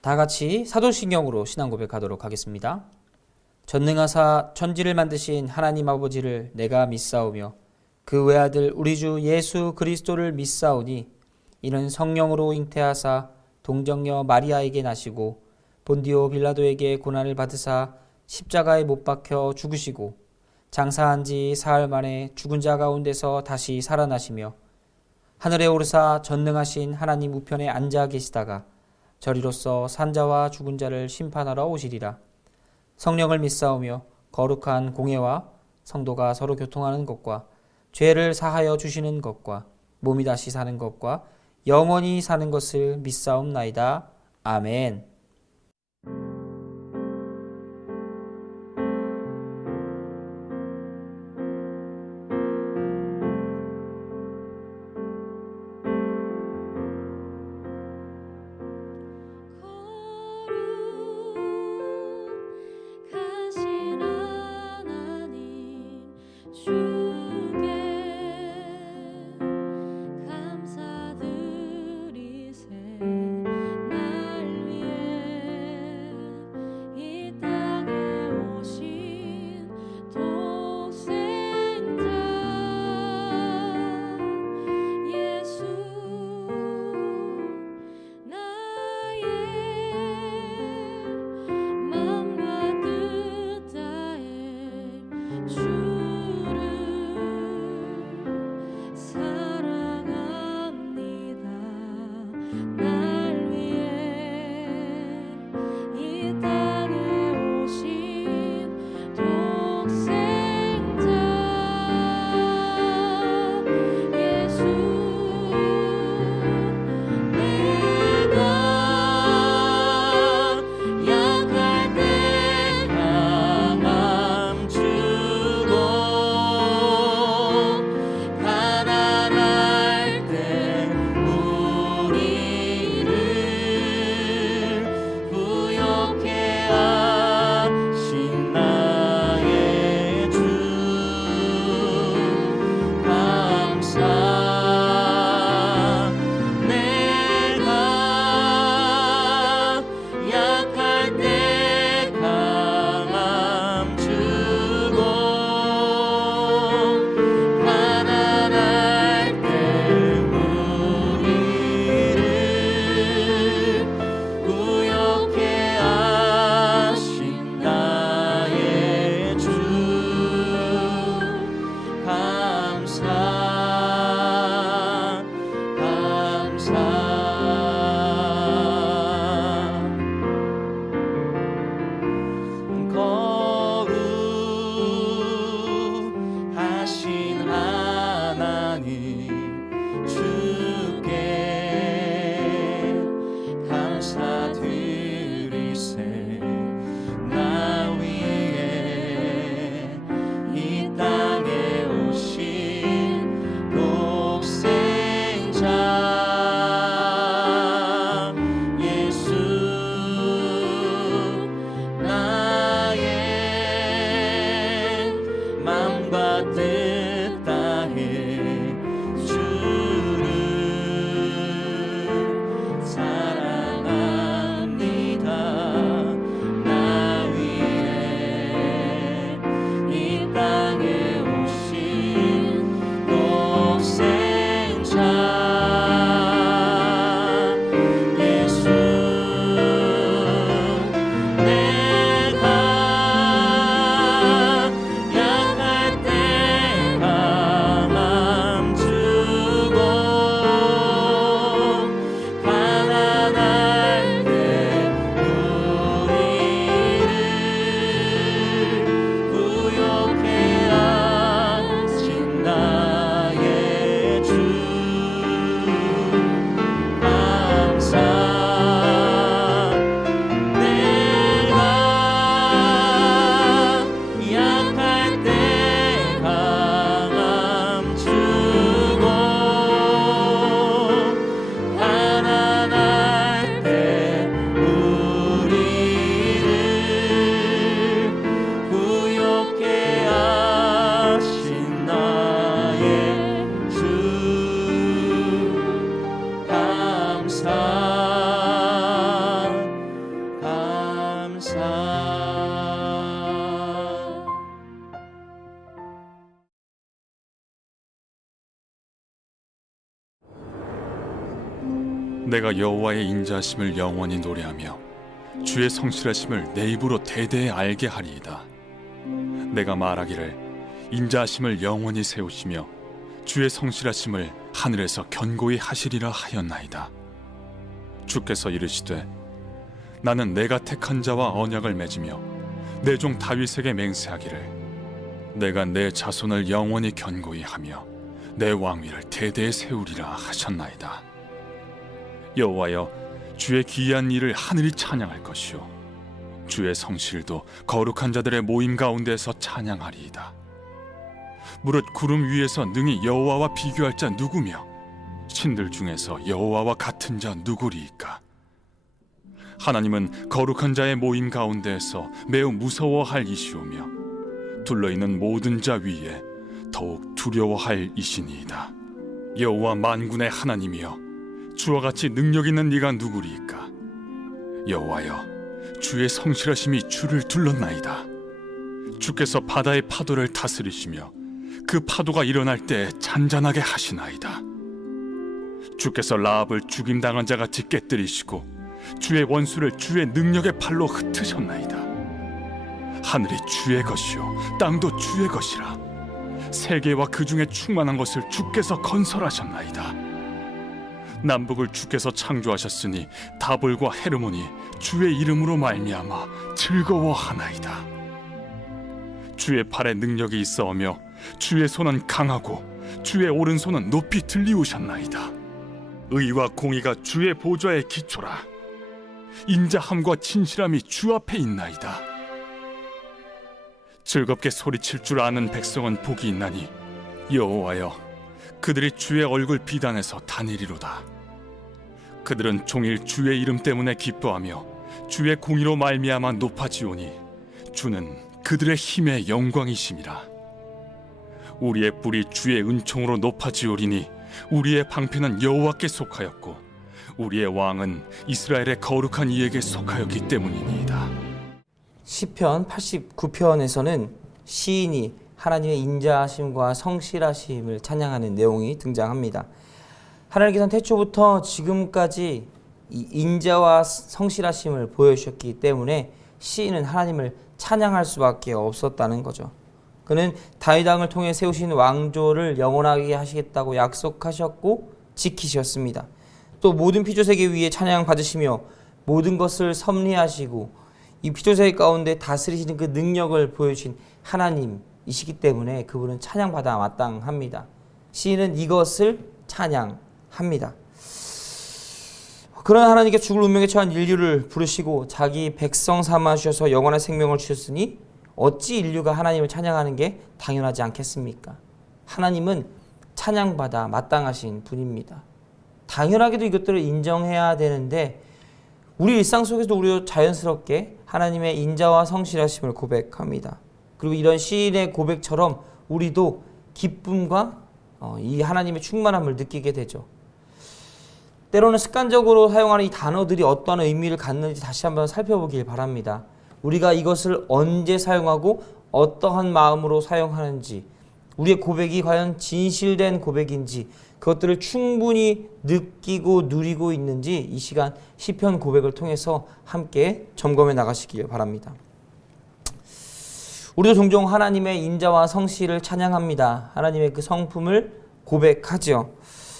다 같이 사도신경으로 신앙 고백하도록 하겠습니다. 전능하사 천지를 만드신 하나님 아버지를 내가 믿사오며 그 외아들 우리 주 예수 그리스도를 믿사오니 이는 성령으로 잉태하사 동정녀 마리아에게 나시고 본디오 빌라도에게 고난을 받으사 십자가에 못 박혀 죽으시고 장사한 지 사흘 만에 죽은 자 가운데서 다시 살아나시며 하늘에 오르사 전능하신 하나님 우편에 앉아 계시다가 저리로서 산자와 죽은 자를 심판하러 오시리라. 성령을 믿사오며 거룩한 공예와 성도가 서로 교통하는 것과 죄를 사하여 주시는 것과 몸이 다시 사는 것과 영원히 사는 것을 믿사옵나이다. 아멘. 거룩하신 하나님 주께 감사드리세 날 위해 내가 여호와의 인자하심을 영원히 노래하며 주의 성실하심을 내 입으로 대대에 알게 하리이다. 내가 말하기를 인자하심을 영원히 세우시며 주의 성실하심을 하늘에서 견고히 하시리라 하였나이다. 주께서 이르시되 나는 내가 택한 자와 언약을 맺으며 내 종 다윗에게 맹세하기를 내가 내 자손을 영원히 견고히 하며 내 왕위를 대대에 세우리라 하셨나이다. 여호와여, 주의 기이한 일을 하늘이 찬양할 것이요 주의 성실도 거룩한 자들의 모임 가운데서 찬양하리이다. 무릇 구름 위에서 능히 여호와와 비교할 자 누구며 신들 중에서 여호와와 같은 자 누구리이까? 하나님은 거룩한 자의 모임 가운데에서 매우 무서워할 이시오며 둘러있는 모든 자 위에 더욱 두려워할 이시니이다. 여호와 만군의 하나님이여, 주와 같이 능력 있는 이가 누구리이까? 여호와여, 주의 성실하심이 주를 둘렀나이다. 주께서 바다의 파도를 다스리시며 그 파도가 일어날 때 잔잔하게 하시나이다. 주께서 라합을 죽임당한 자같이 깨뜨리시고 주의 원수를 주의 능력의 팔로 흩으셨나이다. 하늘이 주의 것이요 땅도 주의 것이라. 세계와 그 중에 충만한 것을 주께서 건설하셨나이다. 남북을 주께서 창조하셨으니 다볼과 헤르몬이 주의 이름으로 말미암아 즐거워하나이다. 주의 팔에 능력이 있어오며 주의 손은 강하고 주의 오른손은 높이 들리우셨나이다. 의와 공의가 주의 보좌의 기초라. 인자함과 진실함이 주 앞에 있나이다. 즐겁게 소리칠 줄 아는 백성은 복이 있나니 여호와여, 그들이 주의 얼굴 비단에서 다니리로다. 그들은 종일 주의 이름 때문에 기뻐하며 주의 공의로 말미암아 높아지오니 주는 그들의 힘의 영광이심이라. 우리의 뿔이 주의 은총으로 높아지오리니 우리의 방패는 여호와께 속하였고 우리의 왕은 이스라엘의 거룩한 이에게 속하였기 때문이니이다. 시편 89편에서는 시인이 하나님의 인자하심과 성실하심을 찬양하는 내용이 등장합니다. 하나님께서는 태초부터 지금까지 이 인자와 성실하심을 보여주셨기 때문에 시인은 하나님을 찬양할 수밖에 없었다는 거죠. 그는 다윗 왕을 통해 세우신 왕조를 영원하게 하시겠다고 약속하셨고 지키셨습니다. 또 모든 피조세계 위에 찬양 받으시며 모든 것을 섭리하시고 이 피조세계 가운데 다스리시는 그 능력을 보여주신 하나님이시기 때문에 그분은 찬양받아 마땅합니다. 시인은 이것을 찬양합니다. 그런 하나님께 죽을 운명에 처한 인류를 부르시고 자기 백성 삼아주셔서 영원한 생명을 주셨으니 어찌 인류가 하나님을 찬양하는 게 당연하지 않겠습니까? 하나님은 찬양받아 마땅하신 분입니다. 당연하게도 이것들을 인정해야 되는데 우리 일상 속에서도 우리도 자연스럽게 하나님의 인자와 성실하심을 고백합니다. 그리고 이런 시인의 고백처럼 우리도 기쁨과 이 하나님의 충만함을 느끼게 되죠. 때로는 습관적으로 사용하는 이 단어들이 어떤 의미를 갖는지 다시 한번 살펴보길 바랍니다. 우리가 이것을 언제 사용하고 어떠한 마음으로 사용하는지, 우리의 고백이 과연 진실된 고백인지, 그것들을 충분히 느끼고 누리고 있는지 이 시간 시편 고백을 통해서 함께 점검해 나가시길 바랍니다. 우리도 종종 하나님의 인자와 성실을 찬양합니다. 하나님의 그 성품을 고백하죠.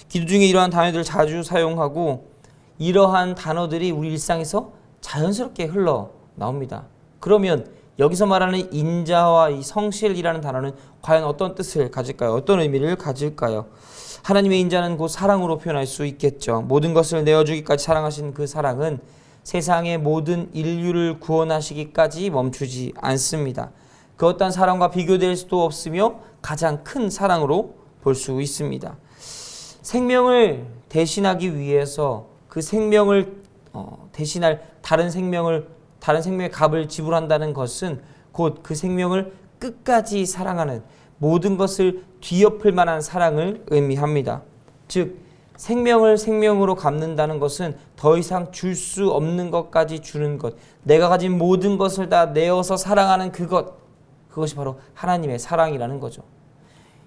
기도 중에 이러한 단어들을 자주 사용하고 이러한 단어들이 우리 일상에서 자연스럽게 흘러 나옵니다. 그러면 여기서 말하는 인자와 이 성실이라는 단어는 과연 어떤 뜻을 가질까요? 어떤 의미를 가질까요? 하나님의 인자는 곧 사랑으로 표현할 수 있겠죠. 모든 것을 내어주기까지 사랑하신 그 사랑은 세상의 모든 인류를 구원하시기까지 멈추지 않습니다. 그 어떤 사랑과 비교될 수도 없으며 가장 큰 사랑으로 볼 수 있습니다. 생명을 대신하기 위해서 그 생명을 대신할 다른 생명의 값을 지불한다는 것은 곧 그 생명을 끝까지 사랑하는, 모든 것을 뒤엎을 만한 사랑을 의미합니다. 즉 생명을 생명으로 갚는다는 것은 더 이상 줄 수 없는 것까지 주는 것, 내가 가진 모든 것을 다 내어서 사랑하는 그것이 바로 하나님의 사랑이라는 거죠.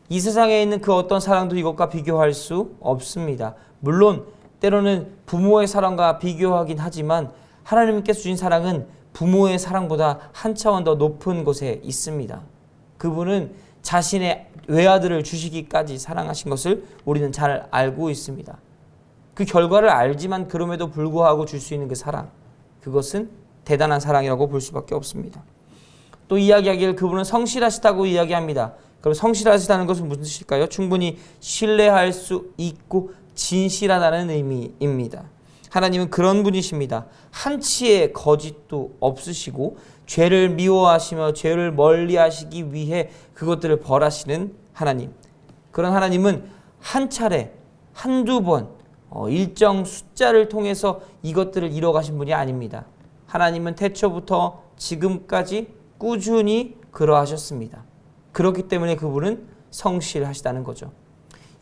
이 세상에 있는 그 어떤 사랑도 이것과 비교할 수 없습니다. 물론 때로는 부모의 사랑과 비교하긴 하지만 하나님께서 주신 사랑은 부모의 사랑보다 한 차원 더 높은 곳에 있습니다. 그분은 자신의 외아들을 주시기까지 사랑하신 것을 우리는 잘 알고 있습니다. 그 결과를 알지만 그럼에도 불구하고 줄 수 있는 그 사랑, 그것은 대단한 사랑이라고 볼 수밖에 없습니다. 또 이야기하기를 그분은 성실하시다고 이야기합니다. 그럼 성실하시다는 것은 무슨 뜻일까요? 충분히 신뢰할 수 있고 진실하다는 의미입니다. 하나님은 그런 분이십니다. 한치의 거짓도 없으시고 죄를 미워하시며 죄를 멀리하시기 위해 그것들을 벌하시는 하나님. 그런 하나님은 한 차례, 한두 번, 일정 숫자를 통해서 이것들을 이뤄가신 분이 아닙니다. 하나님은 태초부터 지금까지 꾸준히 그러하셨습니다. 그렇기 때문에 그분은 성실하시다는 거죠.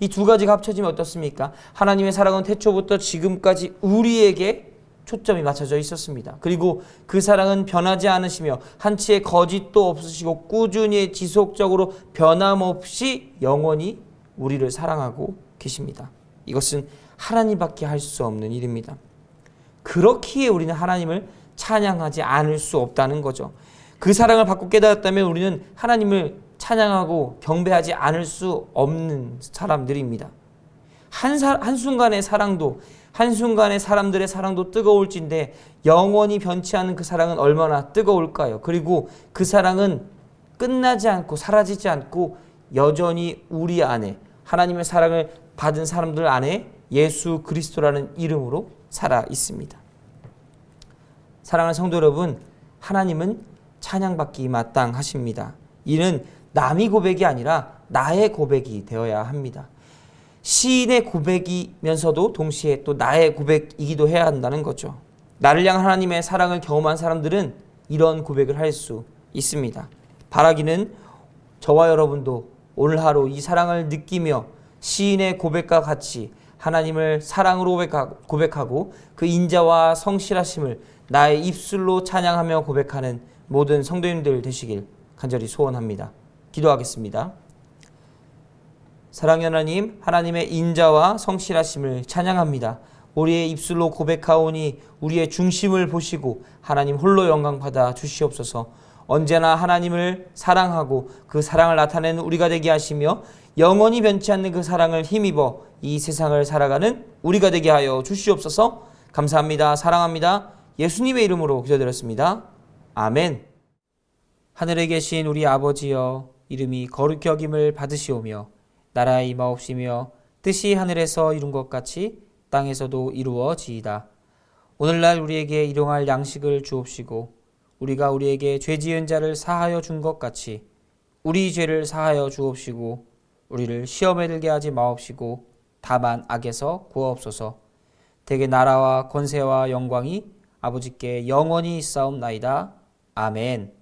이 두 가지가 합쳐지면 어떻습니까? 하나님의 사랑은 태초부터 지금까지 우리에게 초점이 맞춰져 있었습니다. 그리고 그 사랑은 변하지 않으시며 한치의 거짓도 없으시고 꾸준히 지속적으로 변함없이 영원히 우리를 사랑하고 계십니다. 이것은 하나님밖에 할 수 없는 일입니다. 그렇기에 우리는 하나님을 찬양하지 않을 수 없다는 거죠. 그 사랑을 받고 깨달았다면 우리는 하나님을 찬양하고 경배하지 않을 수 없는 사람들입니다. 한순간의 사랑도, 한순간의 사람들의 사랑도 뜨거울진데 영원히 변치 않은 그 사랑은 얼마나 뜨거울까요? 그리고 그 사랑은 끝나지 않고 사라지지 않고 여전히 우리 안에, 하나님의 사랑을 받은 사람들 안에 예수 그리스도라는 이름으로 살아 있습니다. 사랑하는 성도 여러분, 하나님은 찬양받기 마땅하십니다. 이는 남의 고백이 아니라 나의 고백이 되어야 합니다. 시인의 고백이면서도 동시에 또 나의 고백이기도 해야 한다는 거죠. 나를 향한 하나님의 사랑을 경험한 사람들은 이런 고백을 할 수 있습니다. 바라기는 저와 여러분도 오늘 하루 이 사랑을 느끼며 시인의 고백과 같이 하나님을 사랑으로 고백하고 그 인자와 성실하심을 나의 입술로 찬양하며 고백하는 모든 성도님들 되시길 간절히 소원합니다. 기도하겠습니다. 사랑의 하나님, 하나님의 인자와 성실하심을 찬양합니다. 우리의 입술로 고백하오니 우리의 중심을 보시고 하나님 홀로 영광 받아 주시옵소서. 언제나 하나님을 사랑하고 그 사랑을 나타내는 우리가 되게 하시며 영원히 변치 않는 그 사랑을 힘입어 이 세상을 살아가는 우리가 되게 하여 주시옵소서. 감사합니다. 사랑합니다. 예수님의 이름으로 기도드렸습니다. 아멘. 하늘에 계신 우리 아버지여, 이름이 거룩히 여김을 받으시오며 나라의 임하옵시며 뜻이 하늘에서 이룬 것 같이 땅에서도 이루어지이다. 오늘날 우리에게 일용할 양식을 주옵시고 우리가 우리에게 죄 지은 자를 사하여 준 것 같이 우리 죄를 사하여 주옵시고 우리를 시험에 들게 하지 마옵시고 다만 악에서 구하옵소서. 대개 나라와 권세와 영광이 아버지께 영원히 있사옵나이다. 아멘.